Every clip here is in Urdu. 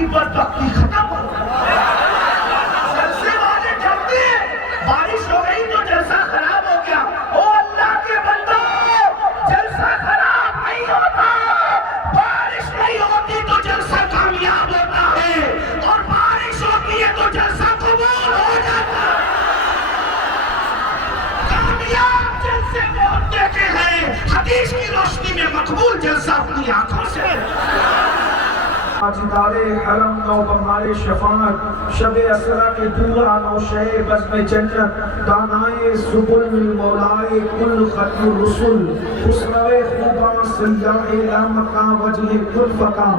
کی بدبختی ختم ہو گئی. جلسے والے ڈرتے ہیں بارش ہو گئی تو جلسہ خراب ہو گیا. او اللہ کے بندو، جلسہ خراب نہیں ہوتا، بارش نہیں ہوتی تو جلسہ کامیاب ہوتا ہے، اور بارش ہوتی ہے تو جلسہ قبول ہو جاتا ہے. کامیاب جلسے وہ ہوتے ہیں حدیث کی روشنی میں مقبول جلسہ اپنی آنکھوں سے. تاجدار حرم نو بہار شفاعت، شب اسرا کے دورا نو شہ بزم جنت، دانائے سبل مولائے کل ختم الرسل، خسرو خوباں سیاہ لامکاں وجہ کل فقاں،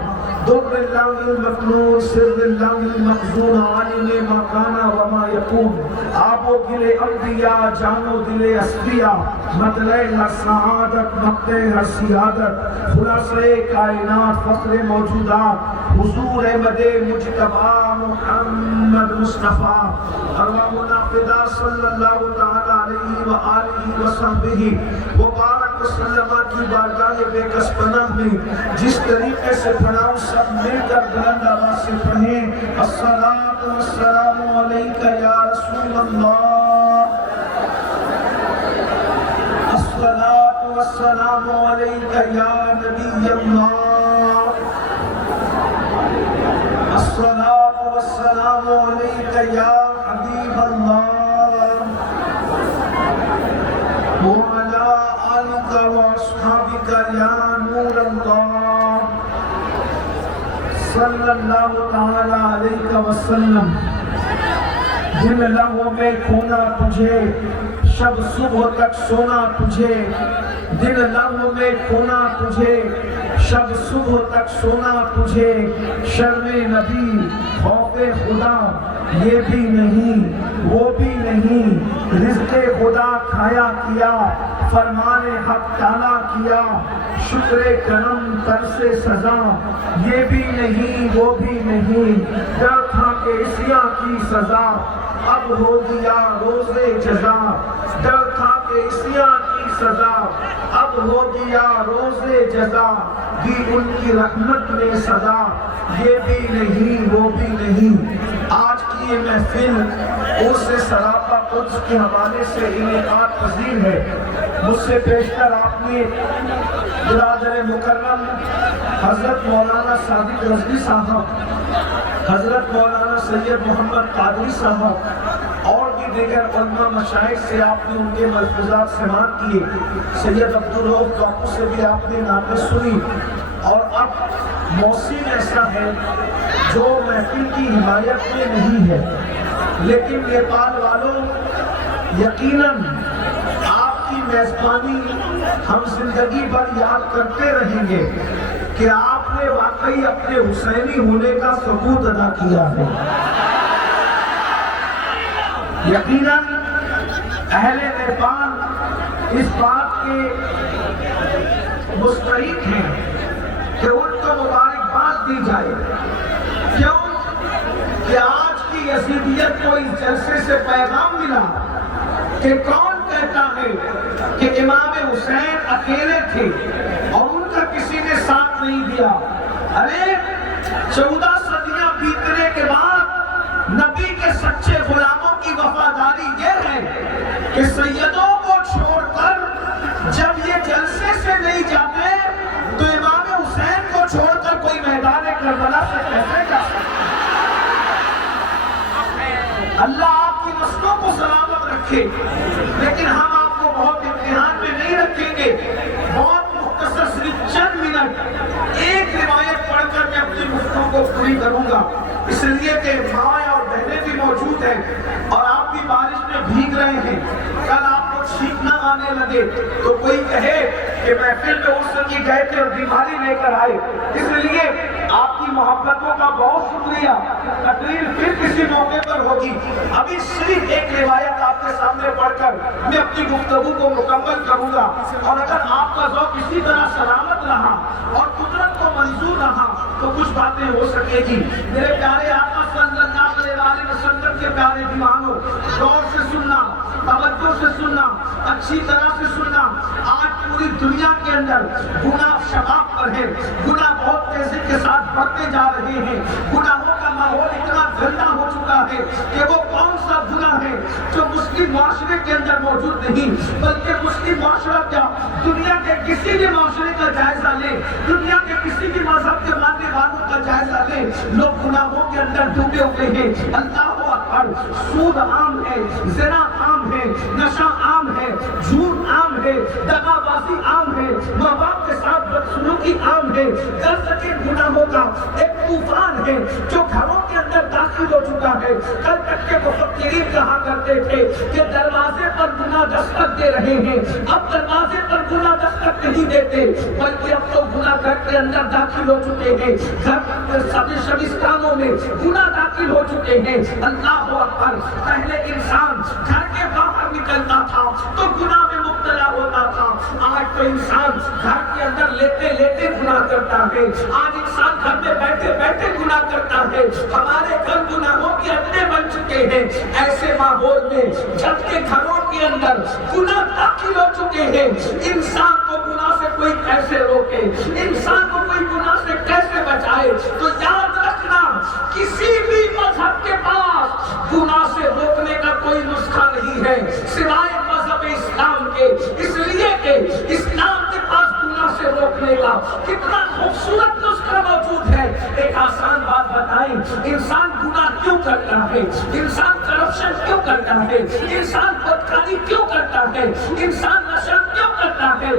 در اللہ المکنون سر اللہ المخزون، عالم ما کانا وما یکون، آب و گل انبیاء جان و دل اصفیاء، مطلع ہر سعادت مقطع ہر سیادت، خلاصہ کائنات فخر موجودات، حضور احمد مجتبی محمد مصطفیٰ، ارواحنا فدا صلی اللہ تعالی علیہ وآلہ وصحبہ مبارک وسلم کی بارگاہ بے کس پناہ میں جس طریقے سے پڑھاؤں سب مل کر بلند آواز سے پڑھیں. الصلاۃ والسلام علیک یا رسول اللہ، الصلاۃ والسلام علیک یا نبی اللہ، الصلاۃ والسلام علیک یا حبیب اللہ، وعلی آلک واصحابک یا نور اللہ، صلی اللہ تعالی علیہ وسلم. دن لہو میں کھونا تجھے، شب صبح تک سونا تجھے، دن لہو میں کھونا تجھے، شب صبح تک سونا تجھے، شرم نبی خوف خدا یہ بھی نہیں وہ بھی نہیں، رزق خدا کھایا کیا، فرمان حق ٹالا کیا، شکر کرم کر سے سزا یہ بھی نہیں وہ بھی نہیں، ڈر تھا کہ عصیاں کی سزا اب ہو گیا روز جزا، ڈر تھا کہ عصیاں کی سزا اب ہو گیا روز جزا، دی ان کی رحمت میں صدا یہ بھی نہیں وہ بھی نہیں. آج کی یہ محفل اس سے سراپا قدس کے حوالے سے انعقاد پذیر ہے. مجھ سے پیشتر آپ نے برادر مکرم حضرت مولانا صادق رضوی صاحب، حضرت مولانا سید محمد قادری صاحب اور بھی دیگر علماء مشائخ سے آپ نے ان کے ملفوظات سماعت کیے. سید عبدالرؤف باپو سے بھی آپ نے نعتیں سنی. اور اب موسم ایسا ہے جو محفل کی حمایت میں نہیں ہے، لیکن نیپال والوں یقیناً آپ کی میزبانی ہم زندگی بھر یاد کرتے رہیں گے کہ آپ نے واقعی اپنے حسینی ہونے کا ثبوت ادا کیا ہے. یقیناً اہل نیپال اس بات کے مستحق ہیں کہ ان کو مبارکباد دی جائے. کیوں کہ آج کی یزیدیت کو اس جلسے سے پیغام ملا کہ کون کہتا ہے کہ امام حسین اکیلے تھے اور ان کا کسی نے ساتھ نہیں دیا. ارے 14 صدیاں بیتنے کے بعد نبی کے سچے غلاموں کی وفاداری یہ ہے کہ سیدوں کو چھوڑ کر جب یہ جلسے سے نہیں جاتے تو امام حسین کو چھوڑ کر کوئی میدان کربلا سے کیسے جا سکتا؟ اللہ آپ کی نسلوں کو سلامت رکھے. لیکن ہم آپ کو بہت امتحان میں نہیں رکھیں گے. بہت مختصر صرف چند منٹ ایک روایت پڑھ کر میں اپنی گفتگو کو پوری کروں گا، اس لیے کہ مائیں اور بہنیں بھی موجود ہیں اور آپ بھی بارش میں بھیگ رہے ہیں. کل آپ کو چھینک نہ آنے لگے تو کوئی کہے کہ محفل میں اس کی گئے تھے اور بیماری لے کر آئے. اس لیے آپ کی محبتوں کا بہت شکریہ. تقریر پھر کسی موقع پر ہوگی. ابھی صرف ایک روایت آپ کے سامنے پڑھ کر میں اپنی گفتگو کو مکمل کروں گا. اور اگر آپ کا ذوق اسی طرح سلامت رہا اور قدرت کو منظور رہا تو کچھ باتیں ہو سکے گی. میرے پیارے آقا صلی اللہ علیہ وسلم کے پیارے دیوانوں، غور سے سننا، توجہ سے سننا، اچھی طرح سے سننا۔ آج پوری دنیا کے اندر گناہ شباب پر ہے، گناہ بہت تیزی کے ساتھ بڑھتے جا رہے ہیں۔ گناہوں کا ماحول اتنا گندا ہو چکا ہے کہ وہ کون سا گناہ ہے جو مسلم معاشرے کے اندر موجود نہیں، بلکہ مسلم معاشرہ کیا، دنیا کے کسی بھی معاشرے کا جائزہ لیں، دنیا کے کسی بھی مذہب کے ماننے والوں کا جائزہ لیں، لوگ گناہوں کے اندر ڈوبے ہوئے ہیں۔ اللہ اکبر، سود عام ہے، زنا عام ہے، نشہ عام ہے، جھوٹ عام ہے، دغا بازی عام ہے، ماں باپ کے ساتھ بدسلوکی عام ہے۔ درد کے گناہوں کا ایک طوفان ہے جو گھروں کے اندر داخل ہو چکا ہے۔ کل تک کے مفکرین کہا کرتے تھے کہ دروازے پر گناہ دستک دے رہے ہیں، اب دروازے پر گناہ دستک نہیں دیتے، بلکہ اب تو گناہ گھر کے اندر داخل ہو چکے ہیں، گھر سبھی شبستانوں میں گناہ داخل ہو چکے ہیں۔ اللہ اکبر، پہلے انسان گھر کے باہر نکلتا تھا تو گناہ میں مبتلا ہوتا تھا، آج تو انسان گھر کے اندر لیتے لیتے گناہ کرتا ہے، آج انسان گھر میں بیٹھے بیٹھے گناہ کرتا ہے۔ ہمارے گھر گناہوں کے اڈے بن چکے ہیں۔ ایسے ماحول میں جب کے گھروں کے اندر گناہ داخل ہو چکے ہیں، انسان کو گناہ سے کوئی کیسے روکے، انسان کو کوئی گناہ سے کیسے بچائے؟ تو یاد رکھنا، کسی بھی مذہب کے پاس گناہ سے روکنے کا کوئی نسخہ نہیں ہے سوائے مذہب اسلام کے، اس لیے کہ اسلام کے پاس گناہ سے روکنے کا کتنا خوبصورت نسخہ موجود ہے۔ ایک آسان بات بتائیں، انسان گناہ کیوں کرتا ہے؟ انسان کرپشن کیوں کرتا ہے؟ انسان بدکاری کیوں کرتا ہے؟ انسان نشہ کیوں کرتا ہے؟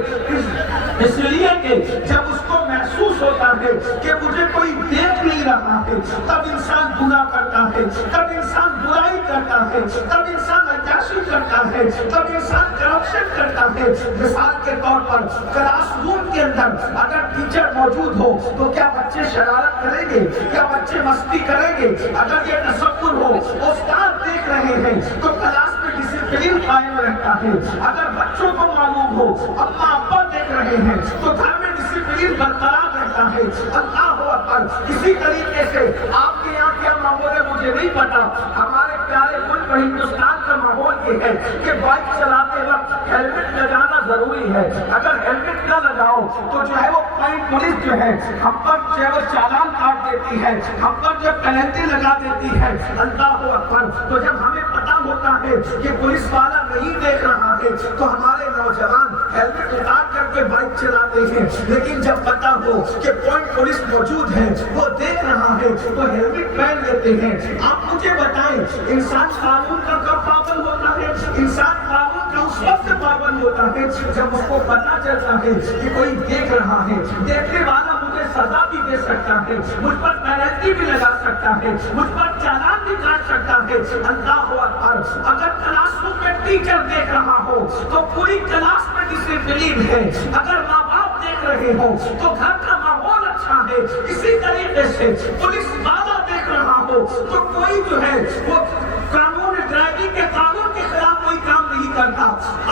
اس لیے کہ جب اس کو محسوس ہوتا ہے کہ مجھے کوئی دیکھ نہیں رہا ہے، تب انسان گناہ کرتا ہے، تب انسان برائی کرتا ہے، تب انسان عیاشی کرتا ہے، تب انسان کرپشن کرتا ہے۔ مثال کے طور پر کلاس روم کے اندر اگر ٹیچر موجود ہو تو کیا بچے شرارت کریں گے؟ کیا بچے مستی کریں گے؟ اگر یہ تصور ہو، استاد دیکھ رہے ہیں تو کلاس میں ڈسپلن قائم رہتا ہے۔ اگر بچوں کو معلوم ہو، اماں ابا دیکھ رہے ہیں تو گھر میں ڈسپلن برقرار رہتا ہے۔ اللہ اکبر، اسی طریقے سے آپ کے یہاں کیا ماحول ہے مجھے نہیں پتا، ہمارے پیارے ملک ہندوستان کا ماحول یہ ہے کہ بائک چلاتے وقت ہیلمٹ لگانا ضروری ہے۔ اگر ہیلمٹ نہ لگاؤ تو جو ہے وہ پولیس جو ہے ہم پر جو ہے وہ چالان کاٹ دیتی ہے، ہم پر جو پینلٹی لگا دیتی ہے۔ اللہ اکبر، تو جب ہمیں پتا ہوتا ہے کہ پولیس والا نہیں دیکھ رہا ہے تو ہمارے نوجوان ہیلمٹ اتار کر کے بائک چلاتے ہیں، لیکن جب پتا ہو کہ پوائنٹ پولیس موجود ہے، وہ دیکھ رہا ہے تو ہیلمٹ پہن لیتے ہیں۔ آپ مجھے بتائیں، انسان قانون کا کب پابند ہوتا ہے؟ انسان قانون کا اس وقت پابند ہوتا ہے جب اس کو پتا چلتا ہے کہ کوئی دیکھ رہا ہے، دیکھنے والا مجھے سزا بھی دے سکتا ہے، مجھ پر پینلٹی بھی لگا سکتا ہے، مجھ پر چالان بھی کاٹ سکتا ہے۔ اللہ اکبر، اگر کلاس روم میں ٹیچر دیکھ رہا ہو تو پوری کلاس میں ڈسپلن ہے، اگر ماں باپ دیکھ رہے ہو تو گھر کا ماحول اچھا ہے۔ اسی طریقے سے پولیس والا دیکھ رہا ہو تو کوئی جو ہے وہ قانون ڈرائیونگ کے قانون کے خلاف کوئی کام نہیں کرتا۔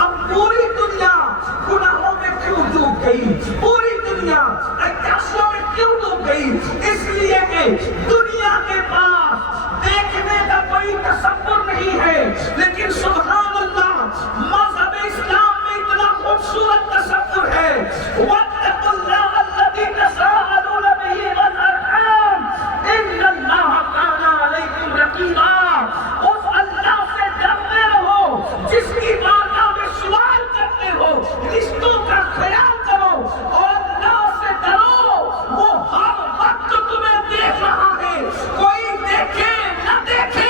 اب پوری دنیا گناہوں میں کیوں ڈوب گئی؟ پوری دنیا عیاشیوں میں کیوں ڈوب گئی؟ اس لیے کہ دنیا کے پاس دیکھنے کا کوئی تصور نہیں ہے، لیکن سبحان اللہ، مذہب اسلام میں اتنا خوبصورت تصور ہے۔ وَاتَّقُوا اللَّهَ الَّذِي تَسَاءَلُونَ بِهِ وَالْأَرْحَامَ إِنَّ اللَّهَ كَانَ عَلَيْكُمْ رَقِيبًا۔ اس اللہ سے ڈرتے رہو جس کی بارگاہ میں سوال کرتے ہو، رشتوں کا خیال کرو اور اللہ سے ڈرو، وہ ہر وقت تمہیں دیکھ رہا ہے۔ کوئی دیکھے نہ دیکھے،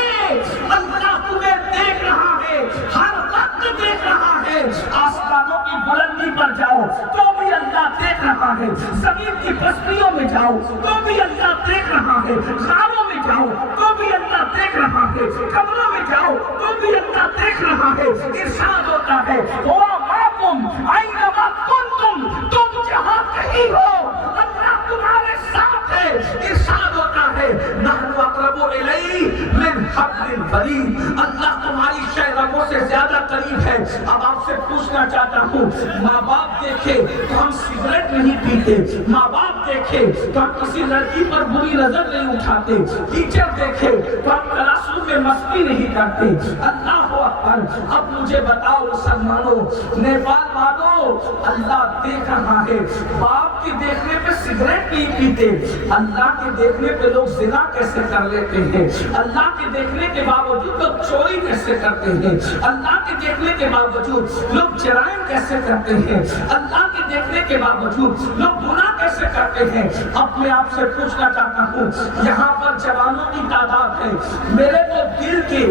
اللہ تمہیں دیکھ رہا ہے، ہر وقت دیکھ رہا ہے۔ آسمانوں کی بلندی پر جاؤ تو بھی اللہ دیکھ رہا ہے، زمین کی بستیوں میں جاؤ تو بھی اللہ دیکھ رہا ہے، غاروں میں جاؤ تو بھی اللہ دیکھ رہا ہے، قبروں میں جاؤ تو بھی اللہ دیکھ رہا ہے۔ ارشاد ہوتا ہے وَمَا مَعَكُمْ أَيْنَمَا كُنتُمْ، تم جہاں کہیں ہو اللہ تمہارے ساتھ ہے۔ ارشاد ہوتا ہے نَحْنُ أَقْرَبُ إِلَيْهِ مِنْ حبل الورید، اللہ تمہاری شہرگوں سے زیادہ قریب ہے۔ اب آپ سے پوچھنا چاہتا ہوں، ماں باپ دیکھے تو ہم سگریٹ نہیں پیتے، ماں باپ دیکھے تو ہم کسی لڑکی پر بری نظر نہیں اٹھاتے، ٹیچر دیکھے تو ہم کلاس روم میں مستی نہیں کرتے۔ اللہ اکبر۔ اب مجھے بتاؤ مسلمانوں، نیپال والوں، اللہ دیکھ رہا ہے، باپ کے دیکھنے پہ سگریٹ نہیں پیتے، اللہ کے دیکھنے پہ لوگ زنا کیسے کر لیتے ہیں، اللہ کے دیکھنے کے باوجود لوگ چوری کیسے کرتے ہیں، اللہ کے دیکھنے کے باوجود لوگ جرائم کیسے کرتے ہیں، اللہ کے دیکھنے کے باوجود لوگ گناہ کیسے کرتے ہیں۔ اب میں آپ سے پوچھنا چاہتا ہوں، یہاں پر جوانوں کی تعداد ہے، میرے تو دل کے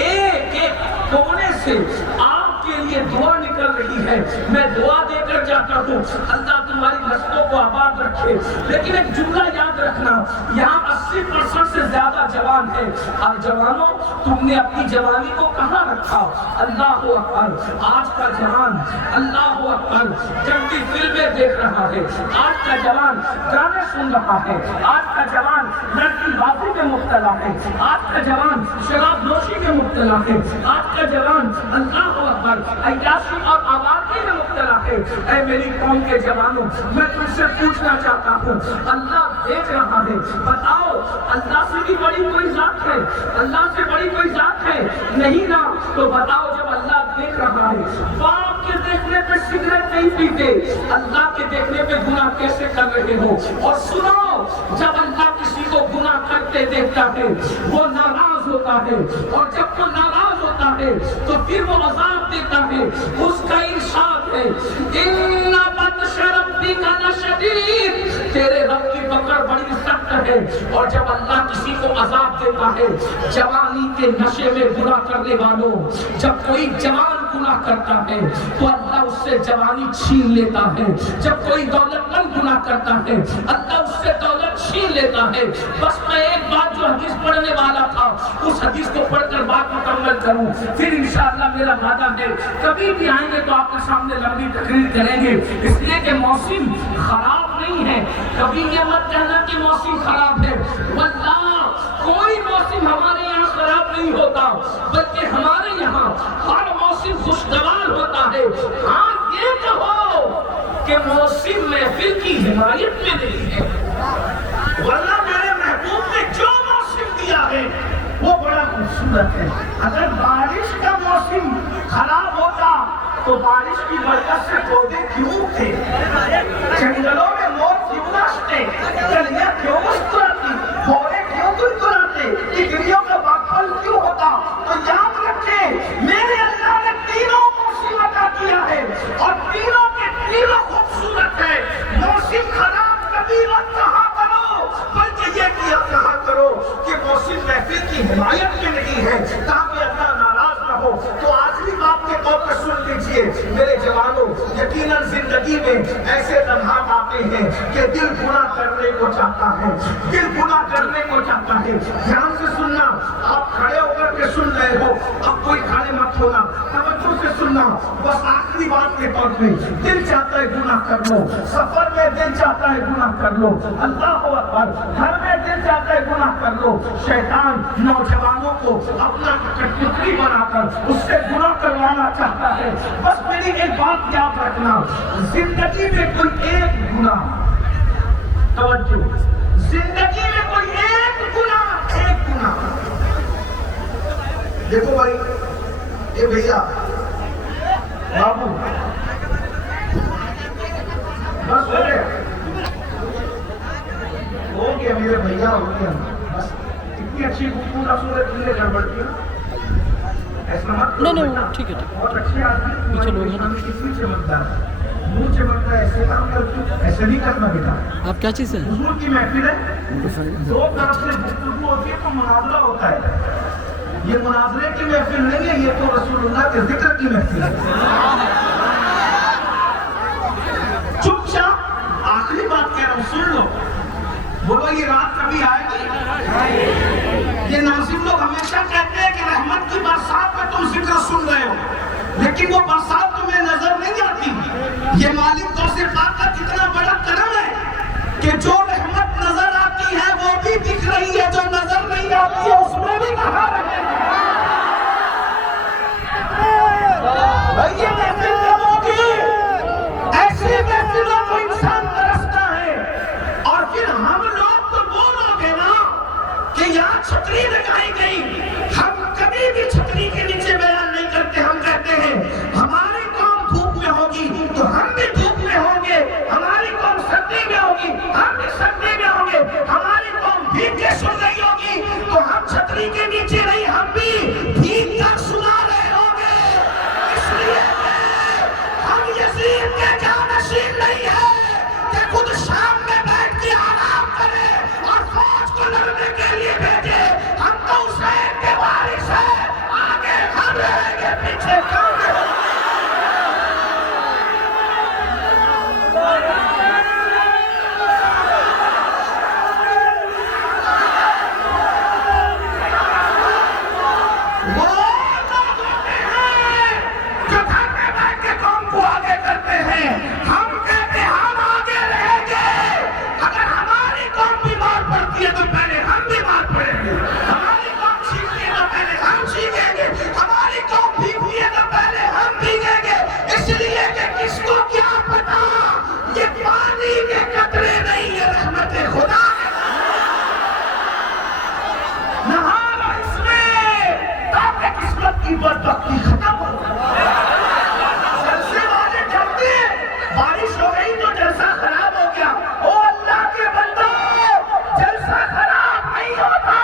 ایک ایک کونے سے آپ کے لیے دعا نکل رہی ہے، میں دعا دے کر جاتا ہوں، اللہ تمہاری نسلوں کو آباد رکھے۔ لیکن ایک جملہ یاد رکھنا، یہاں 80% سے زیادہ جوان ہے، اور جوانوں تم نے اپنی جوانی کو کہاں رکھا؟ اللہ اکبر۔ آج کا جوان اللہ اکبر جنگی فلمیں دیکھ رہا ہے، آج کا جوان گانے سن رہا ہے، آج کا جوان لڑکی بازی میں مبتلا ہے، آج کا جوان شراب نوشی میں مبتلا ہے، آج کا جوان اللہ اکبر عیاشی اور آوارگی میں مبتلا ہے۔ اے میری قوم کے جوانوں، میں تم سے پوچھنا چاہتا ہوں، اللہ دیکھ رہا ہے، بتاؤ اللہ سے بھی بڑی کوئی ذات ہے؟ اللہ سے بڑی کوئی ذات ہے؟ نہیں نا؟ تو بتاؤ جب اللہ دیکھ رہا ہے، باپ کے دیکھنے پہ سگریٹ نہیں پیتے، اللہ کے دیکھنے پہ گناہ کیسے کر رہے ہو؟ اور سنو، جب اللہ کسی کو گناہ کرتے دیکھتا ہے وہ ناراض ہوتا ہے، اور جب وہ ناراض ہوتا ہے تو پھر وہ عذاب دیتا ہے۔ اس کا ارشاد ہے، اِنَّ بَطْشَ رَبِّكَ لَشَدِيدٌ، تیرے رب کی پکڑ بڑی سخت ہے۔ اور جب اللہ کسی کو عذاب دیتا ہے، جوانی کے نشے میں گناہ کرنے والوں، جب کوئی جوان گناہ کرتا ہے تو اللہ اس سے جوانی چھین لیتا ہے، جب کوئی دولت مند گناہ کرتا ہے اللہ اس سے دولت چھین لیتا ہے۔ بس میں ایک بات جو حدیث پڑھنے والا تھا اس حدیث کو پڑھ کر بات مکمل کروں، پھر انشاءاللہ میرا وعدہ ہے کبھی بھی آئیں گے تو آپ کے سامنے لمبی تقریر کریں گے، اس لیے کہ موسم خراب نہیں ہے۔ کبھی یہ مت کہنا کہ موسم خراب ہے، واللہ کوئی موسم ہمارے یہاں خراب نہیں ہوتا، بلکہ ہمارے یہاں ہر موسم خوشگوار ہوتا ہے۔ ہاں یہ کہو کہ موسم محفل کی حمایت میں نہیں ہے، ورنہ میرے محبوب نے جو موسم دیا ہے وہ بڑا خوبصورت ہے۔ اگر بارش کا موسم خراب ہوتا تو بارش کی برکت سے پودے کیوں تھے، جنگلوں میں مور کیوں ناچتے، کلیاں کیوں مسکراتی، بھورے کیوں گنگناتے، ٹکریوں کا باغپن کیوں ہوتا؟ تو یاد رکھیں میرے اللہ نے تینوں موسم عطا کیا ہے اور تینوں کے تینوں خوبصورت ہے۔ موسم خراب کبھی مت کہا کرو، بلکہ یہ کیا کہا کرو کہ موسم محفل کی حمایت میں نہیں ہے تاکہ اللہ ناراض نہ ہو۔ تو آخری بات کے طور پر سن لیجئے میرے جوانوں، یقیناً زندگی میں ایسے لمحات آتے ہیں کہ دل گناہ کرنے کو چاہتا ہے، دل گناہ کرنے کو چاہتا ہے۔ دھیان سے سننا، آپ کھڑے ہو کر کے سن رہے ہو، اب کوئی کھڑے مت ہونا، توجہ سے سننا۔ بس آخری بات کے طور پہ دل چاہتا ہے گناہ کر لو، سفر میں دل چاہتا ہے گناہ کر لو، اللہ اکبر، گھر میں دل چاہتا ہے گناہ کر لو۔ شیطان نوجوانوں کو اپنا کٹپتلی بنا کر اس سے گناہ کروانا چاہتا ہے۔ بس میری ایک بات یاد رکھنا، زندگی میں کوئی ایک گناہ، توجہ، زندگی میں کوئی ایک گناہ، دیکھو بھائی، یہ بھیا بابو بس ہو گیا میرے بھیا، ہو گیا بس۔ اتنی اچھی گفتگو رسول ہے، تم نے گڑبڑ کیا ایسا مت کرو۔ نہیں ٹھیک ہے، بہت اچھے آدمی، کتنی چمکدار، منہ چمکتا ہے، ایسے کام کر، ایسے نہیں کرنا بیٹا۔ آپ کیا چیز ہے؟ حضور کی محفل ہے، دو طرف سے گفتگو ہوتی ہے تو مناظرہ ہوتا ہے، یہ مناظرے کی محفل نہیں ہے، یہ تو رسول اللہ کے ذکر کی محفل ہے۔ چپ چاپ آخری بات کہہ رہا ہوں، سن لو، بولو یہ رات کبھی آئے گی؟ یہ ناظرین لوگ ہمیشہ کہتے ہیں کہ رحمت کی برسات میں تم ذکر سن رہے ہو، لیکن وہ برسات تمہیں نظر نہیں آتی۔ یہ مالک غوث پاک کا کتنا بڑا کرم ہے کہ جو رحمت نظر آتی ہے وہ بھی دکھ رہی ہے، جو نظر نہیں آتی ہے اس میں بھی کہا رہے چھتری لگائی گئی، ہم کبھی بھی چھتری کے نیچے بیان نہیں کرتے، ہم کہتے ہیں ہماری قوم دھوپ میں ہوگی تو ہم بھی دھوپ میں ہوں گے، ہماری قوم سردی میں ہوگی ہم بھی سردی میں ہوں گے، ہماری قوم بھیگ کے سو رہی ہوگی تو ہم چھتری کے نیچے نہیں، ہم بھی بھیگ کر سنا رہے ہوں گے۔ اس لیے ہم یزید کے جانشین نہیں ہیں کہ خود شام میں بیٹھ کے آرام کرے اور فوج کو لڑنے کے لیے بھیجے، ہم تو حسین کے وارث ہیں، آگے ہم رہیں گے پیچھے کون رہے گا۔ وہ لوگ ہوتے ہیں جو گھر میں بیٹھ کے قوم کو آگے کرتے ہیں، ہم کہتے ہیں ہم آگے رہیں گے، اگر ہماری قوم بیمار پڑتی ہے تو پہلے ہم بیمار پڑیں گے، ہماری قوم چھینکتی ہے تو پہلے ہم چھینکیں گے، ہماری قوم بھیگتی ہے تو پہلے ہم بھیگیں گے، اس لیے کہ کس کو کیا پتا یہ پانی کے قطرے نہیں، یہ رحمت خدا ہے۔ نہا لو اس میں تاکہ قسمت کی بدبختی ختم ہو۔ جلسے والے جلتے بارش ہو گئی تو جلسہ خراب ہو گیا، او اللہ کے بندو جلسہ خراب نہیں ہوتا،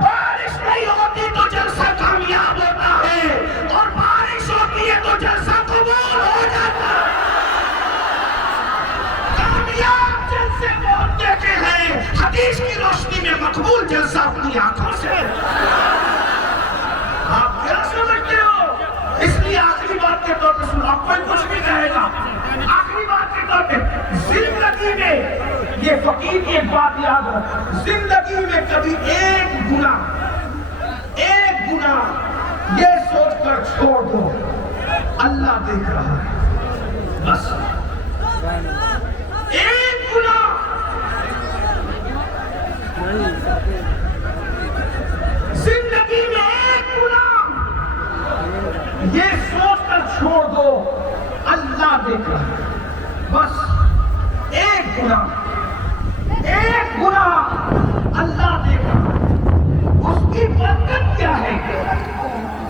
بارش نہیں ہوتی تو جلسہ کامیاب ہوتا ہے، اور بارش ہوتی ہے تو جلسہ قبول ہو جاتا ہے۔ کامیاب جلسے وہ دیکھے ہیں حدیث کی روشنی میں مقبول جلسہ اپنی آنکھوں سے۔ آپ کیا سمجھتے ہو؟ اس لیے آخری بات کے طور پر سنو، آپ کوئی کچھ بھی کہے گا، آخری بات کے طور پہ زندگی میں یہ فقیر کی ایک بات یاد رکھ، زندگی میں کبھی ایک گناہ یہ سوچ کر چھوڑ دو اللہ دیکھ رہا ہے، بس ایک گناہ زندگی میں ایک گناہ یہ سوچ کر چھوڑ دو اللہ دیکھ رہا ہے، بس ایک گناہ اللہ دیکھ رہا ہے۔ اس کی برکت کیا ہے؟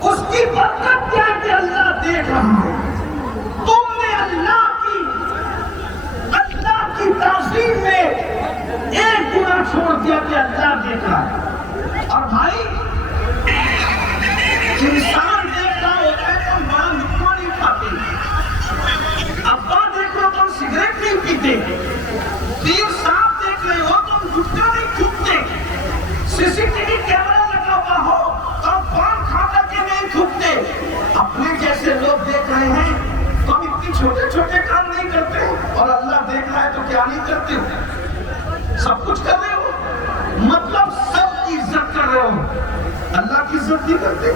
اس کی برکت کیا ہے کہ اللہ دیکھ رہا ہے؟ تم نے اللہ کی تعظیم میں ایک گناہ چھوڑ دیا کہ اللہ دیکھ رہا ہے۔ اور بھائی انسان دیکھ رہا ہوتا ہے تو ماں لقمہ نہیں کھاتے، ابا دیکھ رہا تو سگریٹ نہیں پیتے، پیر صاحب دیکھ رہے ہو تم گٹکا نہیں تھوکتے، سی سی ٹی وی کیمرہ لگا ہوا ہو تو پان کھا کر کے نہیں تھوکتے، اپنے جیسے لوگ دیکھ رہے ہیں تو ہم اتنی چھوٹے چھوٹے کام نہیں کرتے، اور اللہ دیکھ رہا ہے تو کیا نہیں کرتے ہو؟ سب کچھ کر رہے ہو، مطلب سب کی عزت کر رہے ہو، اللہ کی عزت نہیں کرتے،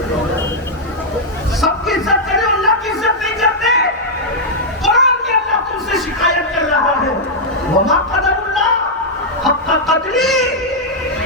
سب کی عزت کرے اللہ کی عزت نہیں کرتے۔ قرآن میں اللہ تم سے شکایت کر رہا ہے، وَمَا قَدَرُ اللَّهَ حَقَّ قَدْرِهِ،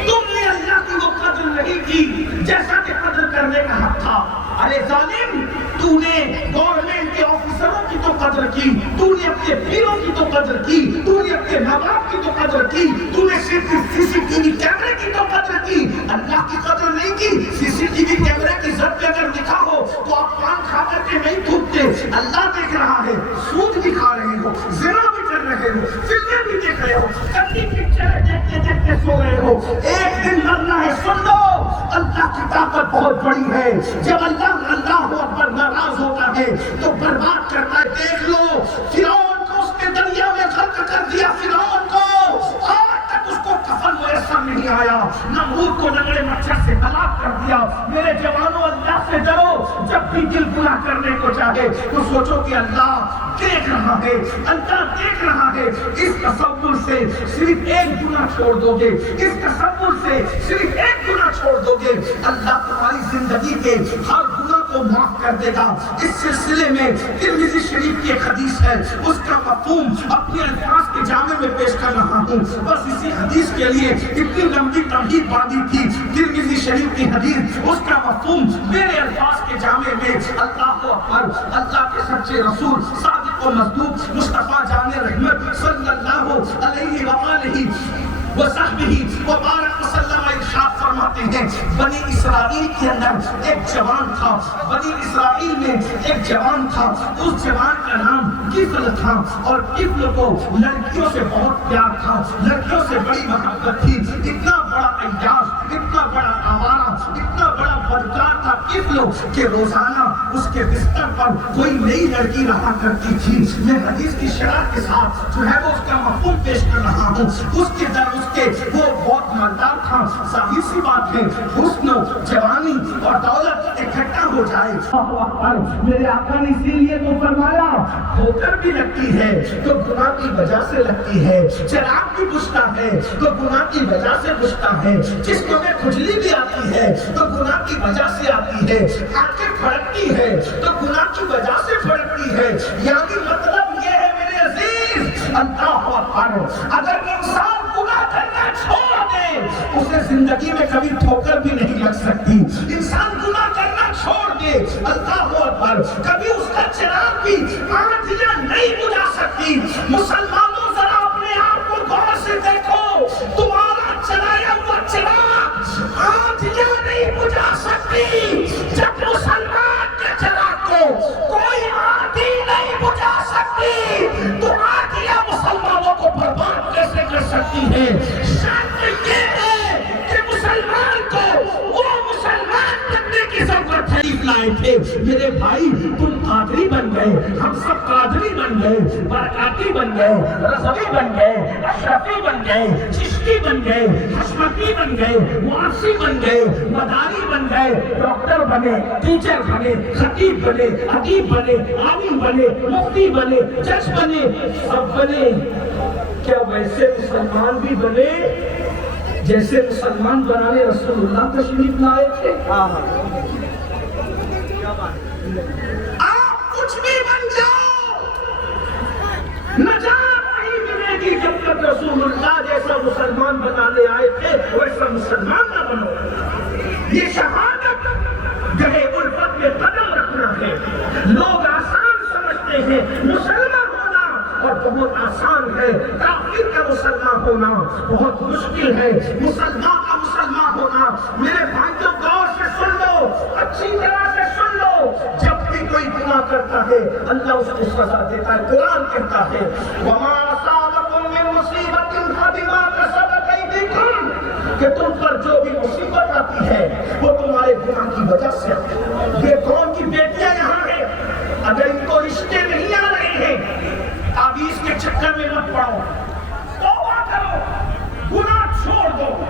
تم نے اللہ کی وہ قدر نہیں کی جیسا کہ قدر کرنے کا حق تھا۔ ارے ظالم، تو نے گورنمنٹ کے آفیسروں کی تو قدر کی، تو نے اپنے پیروں کی تو قدر کی، تو نے اپنے ماں باپ کی تو قدر کی، تو نے صرف سی سی ٹی وی کیمرے کی تو قدر کی، اللہ کی قدر نہیں کی۔ سی سی ٹی وی کیمرے کی ضد پہ اگر لکھا ہو تو آپ پان کھا کر کے نہیں تھوکتے، اللہ دیکھ رہا ہے، سود بھی کھا رہے ہو، زنا بھی کر رہے ہو، فلمیں بھی دیکھ رہے ہو، گندی پکچریں دیکھتے دیکھتے سو رہے ہو، ایک دن مرنا ہے۔ سن لو، اللہ کی طاقت بہت بڑی ہے، جب اللہ پر ناراض ہوتا ہے تو برباد کرتا ہے۔ دیکھ لو فرعون کو اس نے دریا میں غرق کر دیا، فرعون کو آج تک اس کو کفن میسر نہیں آیا، نمرود کو لنگڑے مچھر سے ہلاک کر دیا۔ میرے جوانوں، اللہ سے ڈرو، جب بھی دل گناہ کرنے کو چاہے تو سوچو کہ اللہ دیکھ رہا ہے، اللہ دیکھ رہا ہے۔ اس تصور سے صرف ایک گناہ چھوڑ دو گے، اس تصور سے صرف ایک گناہ چھوڑ دو گے، اللہ تمہاری زندگی کے ہر گناہ کو معاف کر دے گا۔ اس سلسلے میں ترمذی شریف کی ایک حدیث ہے، اس کا مفہوم اپنے الفاظ کے جامع میں پیش کر رہا ہوں۔ بس اسی حدیث کے لیے اتنی لمبی تمہید باندھی تھی، ترمذی شریف کی حدیث، اس کا مفہوم میرے الفاظ کے جامع میں اللہ اکبر، اللہ کے سچے رسول صادق و مصدوق مصطفیٰ جان رحمت صلی اللہ علیہ وآلہ وصحبہ وبارک وسلم ارشاد فرماتے فرماتے ہیں بنی اسرائیل کے اندر ایک جوان تھا، بنی اسرائیل میں ایک جوان تھا، اس جوان کا نام کفل تھا، اور کفل کو لڑکیوں سے بہت پیار تھا، لڑکیوں سے بڑی محبت تھی، اتنا بڑا عیاش، اتنا بڑا آوارہ، اتنا بڑا بدکار تھا کفل کہ روزانہ اس کے بستر پر کوئی نئی لڑکی رہا کرتی تھی۔ میں حدیث کی شرح کے ساتھ جو ہے وہ اس کا مفہوم پیش کر رہا ہوں۔ اس کے وہ بہت مالدار تھا، ظاہر سی بات ہے حسن و جوانی اور دولت اکٹھا ہو جائے، میرے آقا نے اسی لیے تو فرمایا ٹھوکر بھی لگتی ہے تو گناہ کی وجہ سے لگتی ہے، چراغ بھی بجھتا ہے تو گناہ کی وجہ سے بجھتا ہے، جسم میں کھجلی بھی آتی ہے تو گناہ کی وجہ سے آتی ہے، آنکھیں پھڑکتی ہے تو گناہ کی وجہ سے پھڑکتی ہے۔ یعنی مطلب یہ ہے میرے عزیز، اللہ اکبر، اگر انسان گناہ کرنا چھوڑ دے اسے زندگی میں کبھی ٹھوکر بھی نہیں لگ سکتی۔ انسان گناہ کرنا چھوڑ دے، اللہ اکبر، کبھی اس کا چراغ بھی آنکھیاں نہیں بجھا سکتی۔ مسلمانوں ذرا اپنے آپ کو غور سے دیکھو، تمہارا چلایا ہوا چراغ آنکھیاں نہیں بجھا سکتی، جب مسلمان کے چراغ کو کوئی آنکھی نہیں بجھا سکتی تو آنکھیاں مسلمانوں کو برباد کیسے کر سکتی ہے؟ شرط یہ ہے کہ مسلمان کو وہ مسلمان بننے کی ضرورت ہے۔ لائے تھے میرے بھائی، تم قادری بن گئے، ہم سب قادری بن گئے، برکاتی بن گئے، رضوی بن گئے، اشرفی بن گئے، چشتی بن گئے، حشمتی بن گئے، معاصی بن گئے، مداری بن گئے، ڈاکٹر بنے، ٹیچر بنے، خطیب بنے، ادیب بنے، عالم بنے، مفتی بنے، جج بنے، سب بنے۔ کیا ویسے مسلمان بھی بنے جیسے مسلمان بنانے رسول اللہ تشریف لائے تھے؟ آپ کچھ بھی بن جاؤ، نجات نہیں ملے گی جب تک رسول اللہ جیسا مسلمان بنانے آئے تھے ویسا مسلمان نہ بنو۔ یہ شہادت گہے الفت میں قدم رکھنا ہے۔ لوگ آسان سمجھتے ہیں مسلمان ہونا اور بہت آسان ہے، کافر کا مسلمان ہونا بہت مشکل ہے۔ مسلمان کا مسلمان ہونا، میرے بھائیوں غور سے سن لو، اچھی طرح سے سن لو، جب بھی کوئی گناہ کرتا ہے اللہ اس کو سزا دیتا ہے۔ قرآن کہتا ہے وَمَا أَصَابَكُم مِّن مُّصِيبَةٍ فَبِمَا كَسَبَتْ أَيْدِيكُمْ، کہ تم پر جو بھی مصیبت آتی ہے وہ تمہارے گناہ کی وجہ سے آتی ہے۔ یہ قوم کی بیٹیاں یہاں ہیں، اگر ان کو رشتے نہیں آ رہے ہیں تعویذ کے چکر میں مت پڑو، توبہ کرو، گناہ چھوڑ دو،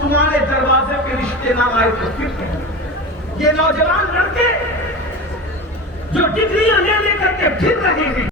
تمہارے دروازے پہ رشتے نہ آئے تو پھر یہ نوجوان لڑکے جو ڈگریاں لے کر کے پھر رہے ہیں